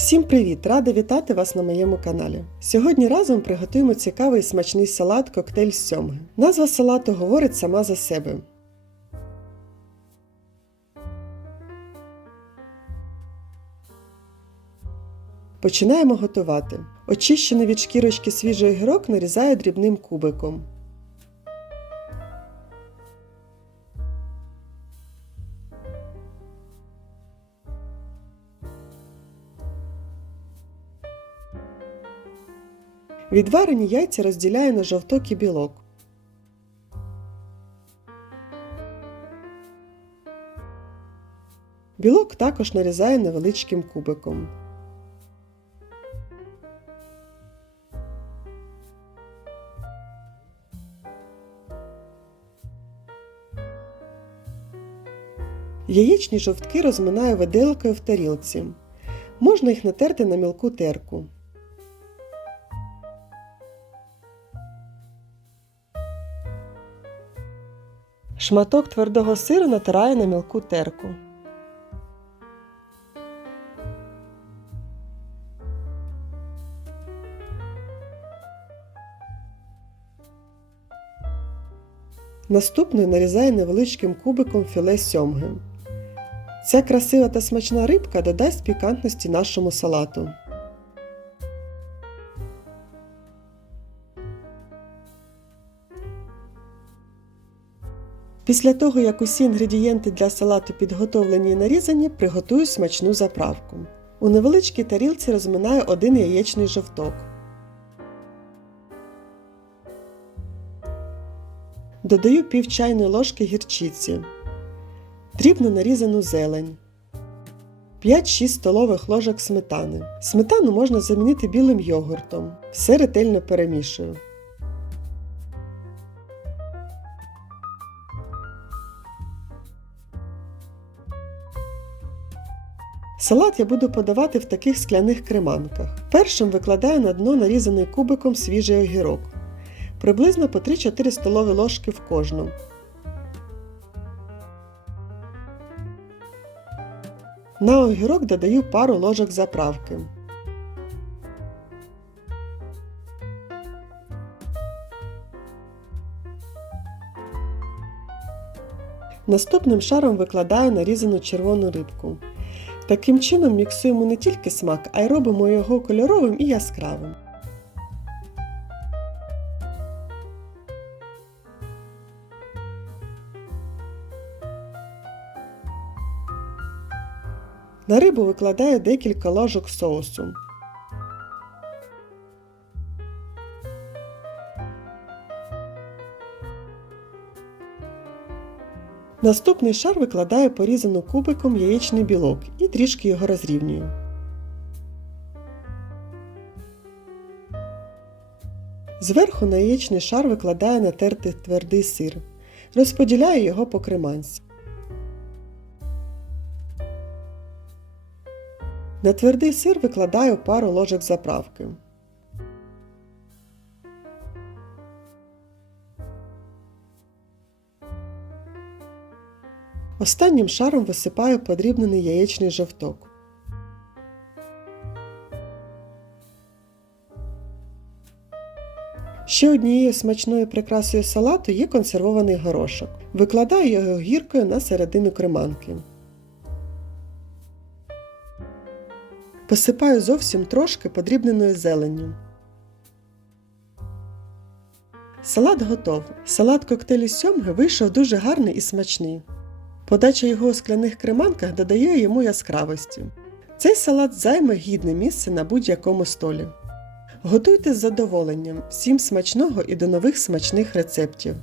Всім привіт! Рада вітати вас на моєму каналі. Сьогодні разом приготуємо цікавий смачний салат коктейль з сьомги. Назва салату говорить сама за себе. Починаємо готувати. Очищений від шкірочки свіжий огірок нарізаю дрібним кубиком. Відварені яйця розділяю на жовток і білок. Білок також нарізаю невеличким кубиком. Яєчні жовтки розминаю виделкою в тарілці. Можна їх натерти на мілку терку. Шматок твердого сиру натираю на мілку терку. Наступною нарізаю невеличким кубиком філе сьомги. Ця красива та смачна рибка додасть пікантності нашому салату. Після того, як усі інгредієнти для салату підготовлені і нарізані, приготую смачну заправку. У невеличкій тарілці розминаю один яєчний жовток. Додаю пів чайної ложки гірчиці, дрібно нарізану зелень, 5-6 столових ложок сметани. Сметану можна замінити білим йогуртом. Все ретельно перемішую. Салат я буду подавати в таких скляних креманках. Першим викладаю на дно нарізаний кубиком свіжий огірок. Приблизно по 3-4 столові ложки в кожну. На огірок додаю пару ложок заправки. Наступним шаром викладаю нарізану червону рибку. Таким чином міксуємо не тільки смак, а й робимо його кольоровим і яскравим. На рибу викладаю декілька ложок соусу. Наступний шар викладаю порізану кубиком яєчний білок і трішки його розрівнюю. Зверху на яєчний шар викладаю натертий твердий сир. Розподіляю його по креманці. На твердий сир викладаю пару ложок заправки. Останнім шаром висипаю подрібнений яєчний жовток. Ще однією смачною прикрасою салату є консервований горошок. Викладаю його гіркою на середину креманки. Посипаю зовсім трошки подрібненою зеленню. Салат готов. Салат коктейлю сьомги вийшов дуже гарний і смачний. Подача його у скляних креманках додає йому яскравості. Цей салат займе гідне місце на будь-якому столі. Готуйте з задоволенням. Всім смачного і до нових смачних рецептів!